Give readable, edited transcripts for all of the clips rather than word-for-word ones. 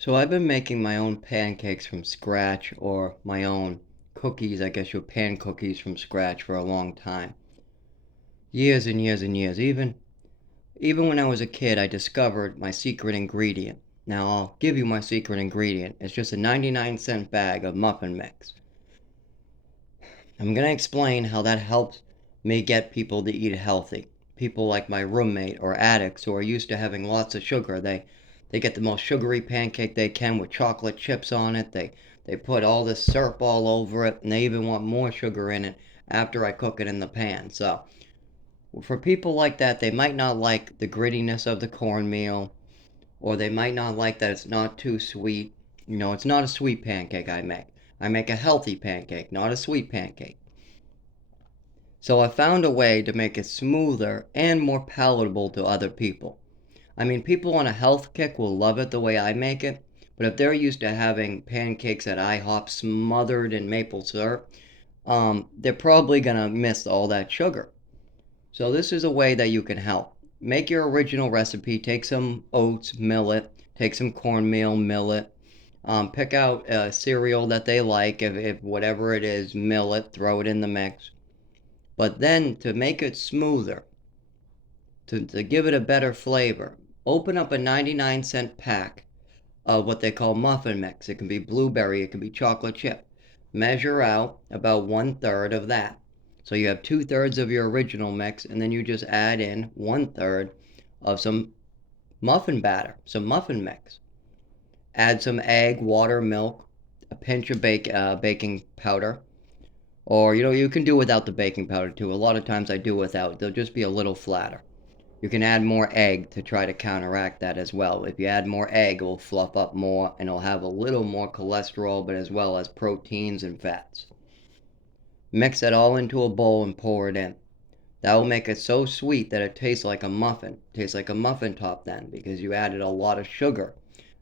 So I've been making my own pancakes from scratch, or my own cookies, I guess your pan cookies from scratch, for a long time. Years and years and years. Even when I was a kid, I discovered my secret ingredient. Now I'll give you my secret ingredient. It's just a 99-cent bag of muffin mix. I'm gonna explain how that helps me get people to eat healthy. People like my roommate or addicts who are used to having lots of sugar. They get the most sugary pancake they can with chocolate chips on it. They put all this syrup all over it, and they even want more sugar in it after I cook it in the pan. So for people like that, they might not like the grittiness of the cornmeal, or they might not like that it's not too sweet. It's not a sweet pancake I make. I make a healthy pancake, not a sweet pancake. So I found a way to make it smoother and more palatable to other people. I mean, people on a health kick will love it the way I make it, but if they're used to having pancakes at IHOP smothered in maple syrup, they're probably gonna miss all that sugar. So this is a way that you can help. Make your original recipe. Take some oats, millet. Take some cornmeal, millet. Pick out a cereal that they like. If whatever it is, millet, throw it in the mix. But then to make it smoother, to give it a better flavor, open up a 99-cent pack of what they call muffin mix. It can be blueberry, it can be chocolate chip. Measure out about 1/3 of that. So you have 2/3 of your original mix, and then you just add in 1/3 of some muffin batter, some muffin mix. Add some egg, water, milk, a pinch of baking powder, or you can do without the baking powder too. A lot of times I do without. They'll just be a little flatter. You can add more egg to try to counteract that as well. If you add more egg, it will fluff up more and it'll have a little more cholesterol, but as well as proteins and fats. Mix it all into a bowl and pour it in. That will make it so sweet that it tastes like a muffin. It tastes like a muffin top then because you added a lot of sugar.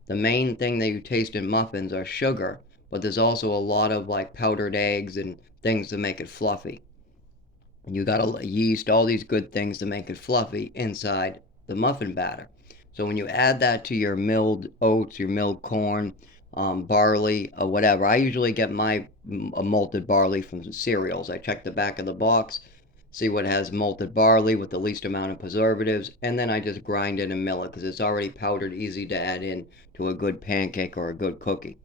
The main thing that you taste in muffins are sugar, but there's also a lot of like powdered eggs and things to make it fluffy. You got a yeast, all these good things to make it fluffy inside the muffin batter. So when you add that to your milled oats, your milled corn, barley, or whatever, I usually get my malted barley from cereals. I check the back of the box, see what has malted barley with the least amount of preservatives, and then I just grind it and mill it because it's already powdered, easy to add in to a good pancake or a good cookie.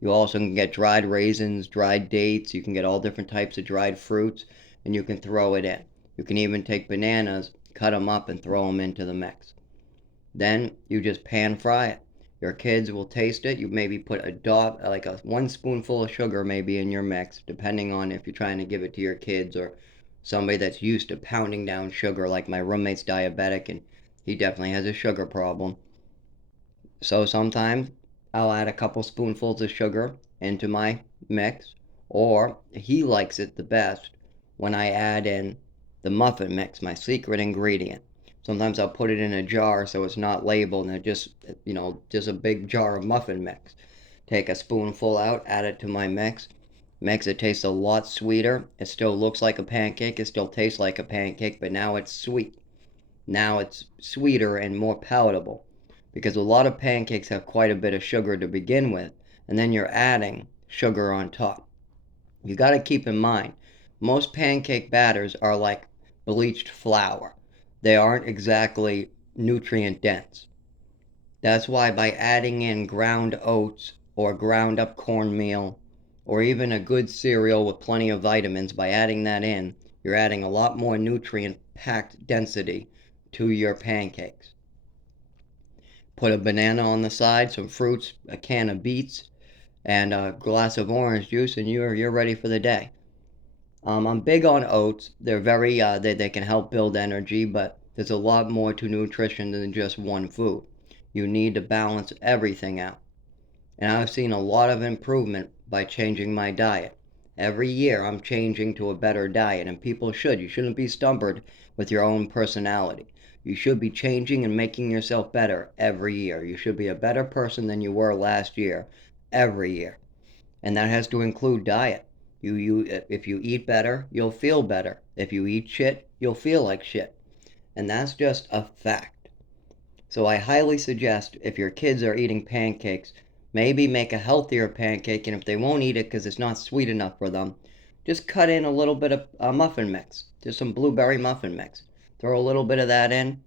You also can get dried raisins, dried dates. You can get all different types of dried fruits, and you can throw it in. You can even take bananas, cut them up, and throw them into the mix. Then you just pan fry it. Your kids will taste it. You maybe put a dot, like a 1 spoonful of sugar, maybe in your mix, depending on if you're trying to give it to your kids or somebody that's used to pounding down sugar, like my roommate's diabetic, and he definitely has a sugar problem. So sometimes I'll add a couple spoonfuls of sugar into my mix, or he likes it the best when I add in the muffin mix, my secret ingredient. Sometimes I'll put it in a jar so it's not labeled and just a big jar of muffin mix. Take a spoonful out, add it to my mix. Makes it taste a lot sweeter. It still looks like a pancake, it still tastes like a pancake, but now it's sweet. Now it's sweeter and more palatable because a lot of pancakes have quite a bit of sugar to begin with, and then you're adding sugar on top. You got to keep in mind, most pancake batters are like bleached flour. They aren't exactly nutrient dense. That's why by adding in ground oats or ground up cornmeal or even a good cereal with plenty of vitamins, by adding that in, you're adding a lot more nutrient packed density to your pancakes. Put a banana on the side, some fruits, a can of beets, and a glass of orange juice, and you're ready for the day. I'm big on oats. They're very they can help build energy, but there's a lot more to nutrition than just one food. You need to balance everything out. And I've seen a lot of improvement by changing my diet. Every year I'm changing to a better diet, and people should. You shouldn't be stubborn with your own personality. You should be changing and making yourself better every year. You should be a better person than you were last year every year. And that has to include diet. If you eat better, you'll feel better. If you eat shit, you'll feel like shit. And that's just a fact. So I highly suggest if your kids are eating pancakes, Maybe make a healthier pancake, and if they won't eat it because it's not sweet enough for them, just cut in a little bit of muffin mix, just some blueberry muffin mix. Throw a little bit of that in,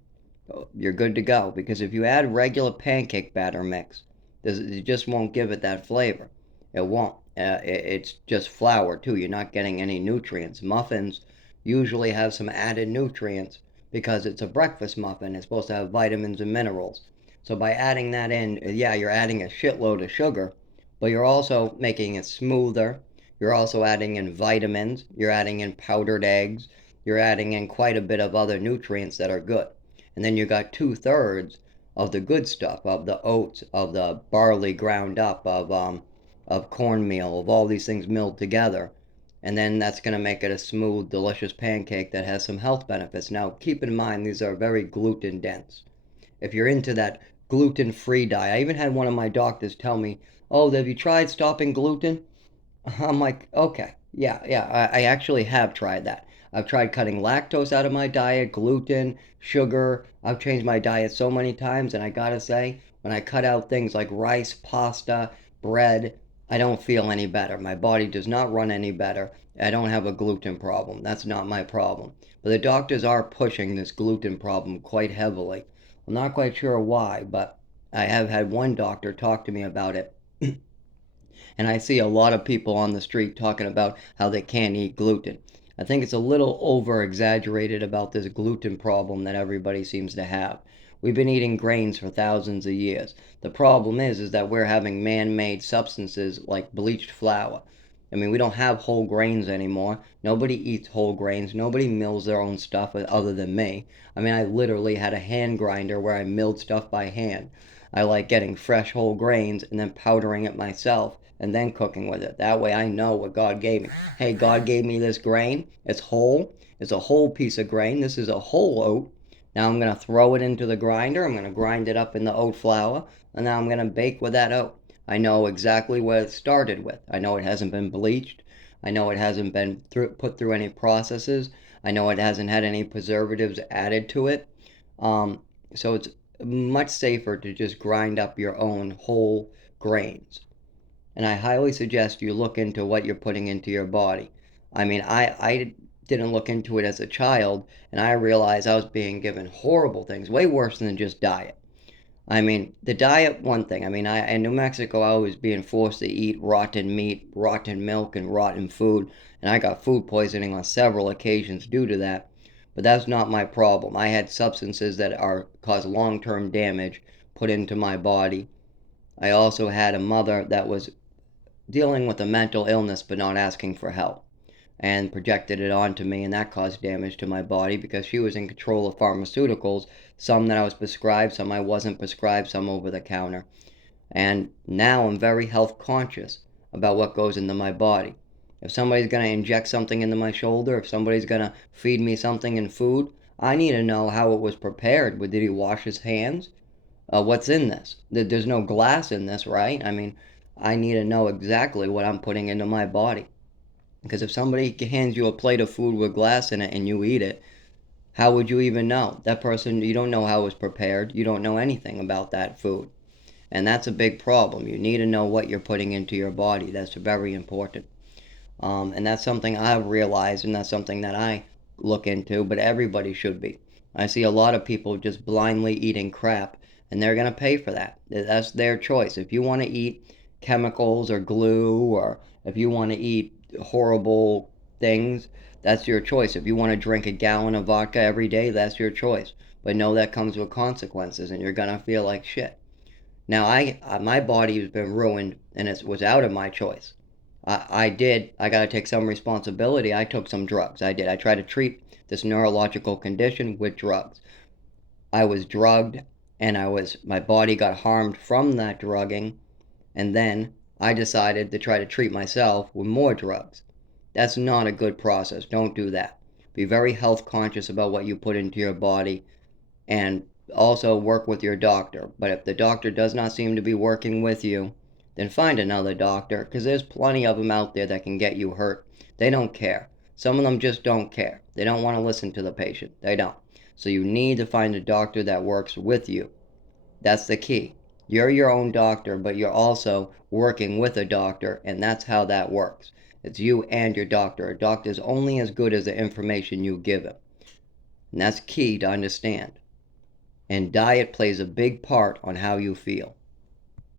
you're good to go. Because if you add regular pancake batter mix, it just won't give it that flavor. It won't. It's just flour too. You're not getting any nutrients. Muffins usually have some added nutrients because it's a breakfast muffin. It's supposed to have vitamins and minerals. So by adding that in, yeah, you're adding a shitload of sugar, but you're also making it smoother. You're also adding in vitamins. You're adding in powdered eggs. You're adding in quite a bit of other nutrients that are good. And then you got 2/3 of the good stuff, of the oats, of the barley ground up, of cornmeal, of all these things milled together. And then that's going to make it a smooth, delicious pancake that has some health benefits. Now, keep in mind, these are very gluten dense. If you're into that gluten-free diet, I even had one of my doctors tell me, "Oh, have you tried stopping gluten?" I'm like, okay, yeah, I actually have tried that. I've tried cutting lactose out of my diet, gluten, sugar. I've changed my diet so many times, and I gotta say, when I cut out things like rice, pasta, bread, I don't feel any better. My body does not run any better. I don't have a gluten problem. That's not my problem. But the doctors are pushing this gluten problem quite heavily. I'm not quite sure why, but I have had one doctor talk to me about it. And I see a lot of people on the street talking about how they can't eat gluten. I think it's a little over exaggerated about this gluten problem that everybody seems to have. We've been eating grains for thousands of years. The problem is that we're having man-made substances like bleached flour. I mean, we don't have whole grains anymore. Nobody eats whole grains. Nobody mills their own stuff other than me. I mean, I literally had a hand grinder where I milled stuff by hand. I like getting fresh whole grains and then powdering it myself and then cooking with it. That way I know what God gave me. Hey, God gave me this grain. It's whole. It's a whole piece of grain. This is a whole oat. Now I'm going to throw it into the grinder. I'm going to grind it up in the oat flour. And now I'm going to bake with that oat. I know exactly what it started with. I know it hasn't been bleached. I know it hasn't been put through any processes. I know it hasn't had any preservatives added to it. Um, so it's much safer to just grind up your own whole grains. And I highly suggest you look into what you're putting into your body. I mean, I didn't look into it as a child, and I realized I was being given horrible things, way worse than just diet. I mean, the diet, one thing. I mean, in New Mexico, I was being forced to eat rotten meat, rotten milk, and rotten food, and I got food poisoning on several occasions due to that. But that's not my problem. I had substances that are cause long-term damage put into my body. I also had a mother that was dealing with a mental illness but not asking for help, and projected it onto me, and that caused damage to my body because she was in control of pharmaceuticals, some that I was prescribed, some I wasn't prescribed, some over the counter. And now I'm very health conscious about what goes into my body. If somebody's going to inject something into my shoulder, if somebody's going to feed me something in food, I need to know how it was prepared. Did he wash his hands? What's in this? There's no glass in this, right? I mean, I need to know exactly what I'm putting into my body. Because if somebody hands you a plate of food with glass in it and you eat it, how would you even know? That person, you don't know how it was prepared. You don't know anything about that food. And that's a big problem. You need to know what you're putting into your body. That's very important. And that's something I've realized, and that's something that I look into, but everybody should be. I see a lot of people just blindly eating crap, and they're going to pay for that. That's their choice. If you want to eat chemicals or glue, or if you want to eat horrible things, that's your choice. If you want to drink a gallon of vodka every day, that's your choice. But know that comes with consequences, and you're going to feel like shit. Now, my body has been ruined, and it was out of my choice. I got to take some responsibility. I took some drugs. I did. I tried to treat this neurological condition with drugs. I was drugged, and my body got harmed from that drugging, and then I decided to try to treat myself with more drugs. That's not a good process. Don't do that. Be very health conscious about what you put into your body, and also work with your doctor. But if the doctor does not seem to be working with you, then find another doctor, because there's plenty of them out there that can get you hurt. They don't care. Some of them just don't care. They don't want to listen to the patient. They don't. So you need to find a doctor that works with you. That's the key. You're your own doctor, but you're also working with a doctor, and that's how that works. It's you and your doctor. A doctor's only as good as the information you give him. And that's key to understand. And diet plays a big part on how you feel.